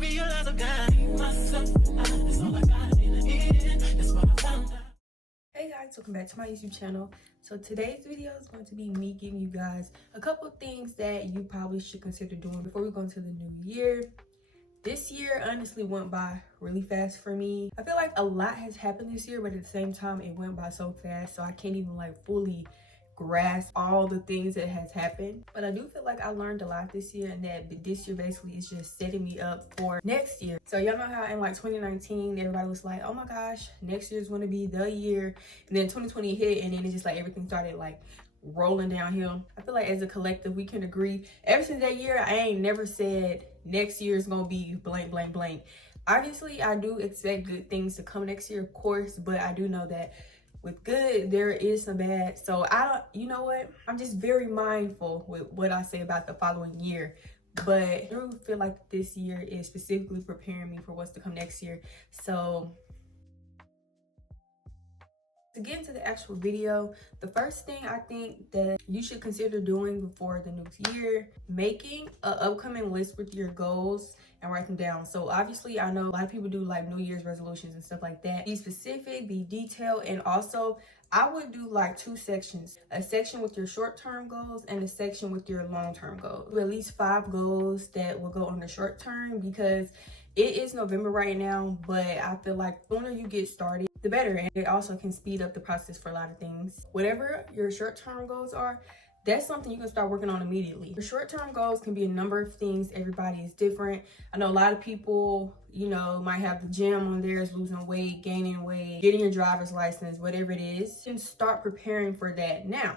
realize I've got myself. That's all I got in the end. That's what I found out. Hey guys, welcome back to my YouTube channel. So today's video is going to be me giving you guys a couple of things that you probably should consider doing before we go into the new year. This year honestly went by really fast for me. I feel like a lot has happened this year, but at the same time it went by so fast, so I can't even like fully grasp all the things that has happened. But I do feel like I learned a lot this year, and that this year basically is just setting me up for next year. So y'all know how in like 2019 everybody was like, oh my gosh, next year is going to be the year, and then 2020 hit, and then it's just like everything started like rolling downhill. I feel like as a collective we can agree ever since that year I ain't never said next year is gonna be blank blank blank. Obviously I do expect good things to come next year, of course, but I do know that with good there is some bad. So I don't, you know what, I'm just very mindful with what I say about the following year. But I do feel like this year is specifically preparing me for what's to come next year. So to get into the actual video, the first thing I think that you should consider doing before the new year, making an upcoming list with your goals and write them down. So obviously I know a lot of people do like New Year's resolutions and stuff like that. Be specific, be detailed, and also I would do like two sections, a section with your short-term goals and a section with your long-term goals. At least 5 goals that will go on the short term, because it is November right now, but I feel like the sooner you get started, the better. And it also can speed up the process for a lot of things. Whatever your short-term goals are, that's something you can start working on immediately. Your short-term goals can be a number of things. Everybody is different. I know a lot of people, you know, might have the gym on theirs, losing weight, gaining weight, getting your driver's license, whatever it is. You can start preparing for that now.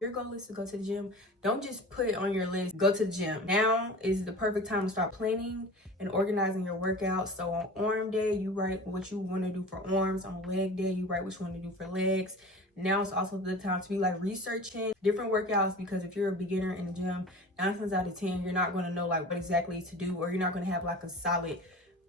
Your goal is to go to the gym. Don't just put it on your list, go to the gym. Now is the perfect time to start planning and organizing your workouts. So on arm day, you write what you want to do for arms. On leg day, you write what you want to do for legs. Now it's also the time to be like researching different workouts, because if you're a beginner in the gym, 9 times out of 10, you're not going to know like what exactly to do, or you're not going to have like a solid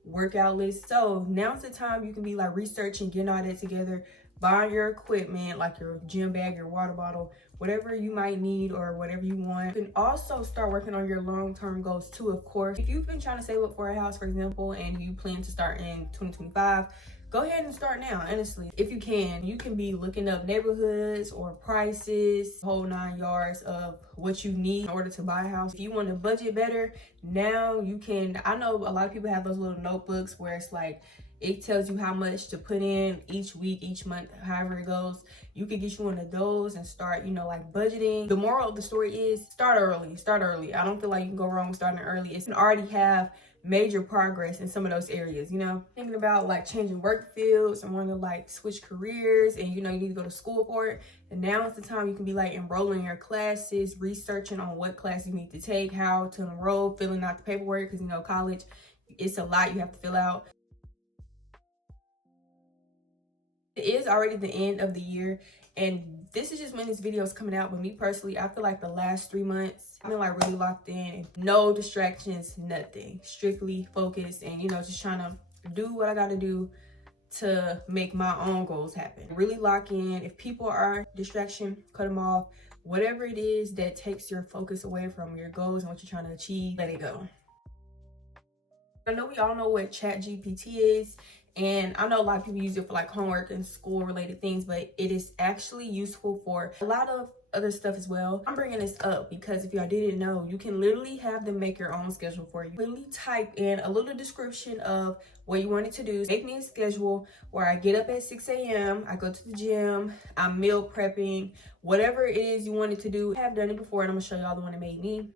workout list. So now's the time you can be like researching, getting all that together, buying your equipment like your gym bag, your water bottle, whatever you might need or whatever you want. You can also start working on your long-term goals too, of course. If you've been trying to save up for a house, for example, and you plan to start in 2025, go ahead and start now. Honestly, if you can, you can be looking up neighborhoods or prices, whole 9 yards of what you need in order to buy a house. If you want to budget better, now you can. I know a lot of people have those little notebooks where it's like it tells you how much to put in each week, each month, however it goes. You could get you one of those and start, you know, like budgeting. The moral of the story is start early, start early. I don't feel like you can go wrong with starting early. It's already have major progress in some of those areas, you know. Thinking about like changing work fields and wanting to like switch careers, and you know you need to go to school for it, and now is the time you can be like enrolling in your classes, researching on what class you need to take, how to enroll, filling out the paperwork, because you know college, it's a lot you have to fill out. It is already the end of the year, and this is just when this video is coming out, but me personally, I feel like the last 3 months I've been like really locked in, no distractions, nothing, strictly focused, and you know just trying to do what I got to do to make my own goals happen. Really lock in. If people are distraction, cut them off. Whatever it is that takes your focus away from your goals and what you're trying to achieve, let it go. I know we all know what ChatGPT is, and I know a lot of people use it for like homework and school related things, but it is actually useful for a lot of other stuff as well. I'm bringing this up because if y'all didn't know, you can literally have them make your own schedule for you. Literally type in a little description of what you want it to do. Make me a schedule where I get up at 6 a.m., I go to the gym, I'm meal prepping, whatever it is you want it to do. I have done it before, and I'm gonna show y'all the one that made me.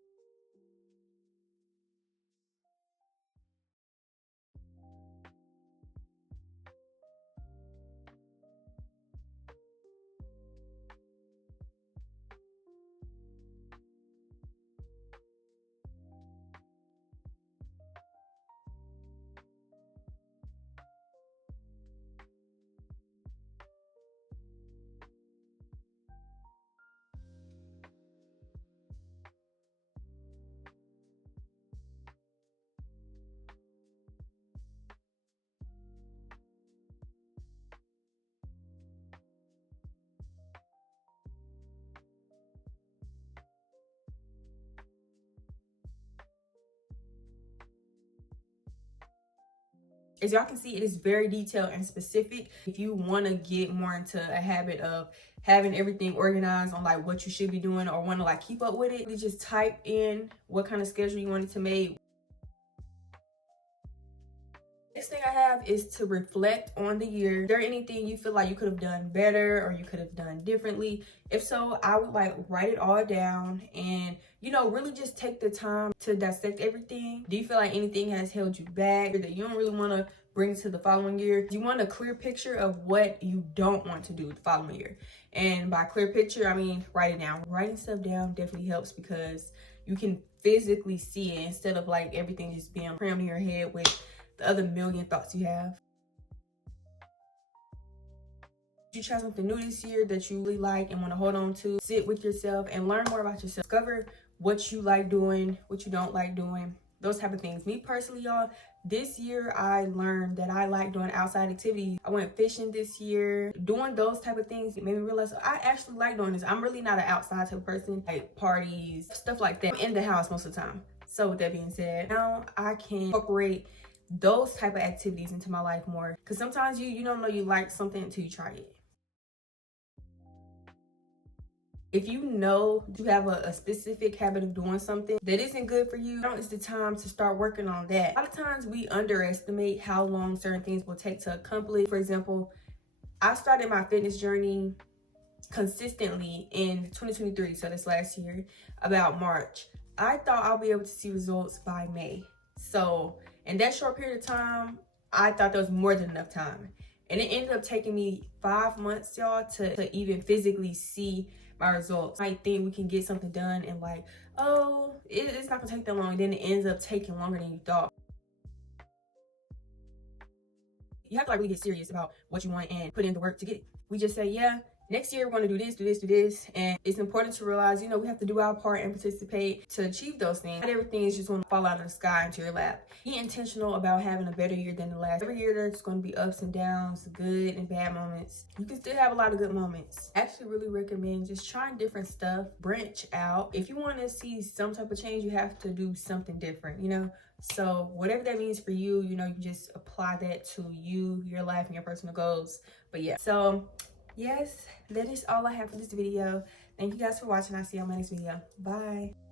As y'all can see, it is very detailed and specific. If you want to get more into a habit of having everything organized on like what you should be doing or want to like keep up with it, you just type in what kind of schedule you want it to make. Next thing I have is to reflect on the year. Is there anything you feel like you could have done better or you could have done differently? If so, I would like write it all down and, you know, really just take the time to dissect everything. Do you feel like anything has held you back or that you don't really want to bring to the following year? You want a clear picture of what you don't want to do the following year. And by clear picture, I mean write it down. Writing stuff down definitely helps because you can physically see it instead of like everything just being crammed in your head with the other million thoughts you have. You try something new this year that you really like and want to hold on to, sit with yourself and learn more about yourself. Discover what you like doing, what you don't like doing, those type of things. Me personally, y'all, this year I learned that I like doing outside activities. I went fishing this year. Doing those type of things made me realize I actually like doing this. I'm really not an outside type of person, like parties, stuff like that. I'm in the house most of the time. So with that being said, now I can incorporate those type of activities into my life more, because sometimes you don't know you like something until you try it. If you know you have a specific habit of doing something that isn't good for you, now is the time to start working on that. A lot of times we underestimate how long certain things will take to accomplish. For example, I started my fitness journey consistently in 2023, so this last year, about March. I thought I'll be able to see results by May. So in that short period of time, I thought there was more than enough time. And it ended up taking me 5 months, y'all, to even physically see my results. I think we can get something done and like, oh, it's not gonna take that long. And then it ends up taking longer than you thought. You have to like really get serious about what you want and put in the work to get it. We just say, yeah, next year we're going to do this, do this, do this. And it's important to realize, you know, we have to do our part and participate to achieve those things. Not everything is just going to fall out of the sky into your lap. Be intentional about having a better year than the last. Every year there's going to be ups and downs, good and bad moments. You can still have a lot of good moments. I actually really recommend just trying different stuff, branch out. If you want to see some type of change, you have to do something different, you know? So whatever that means for you, you know, you just apply that to you, your life, and your personal goals. But yeah, so yes, that is all I have for this video. Thank you guys for watching. I'll see you on my next video. Bye.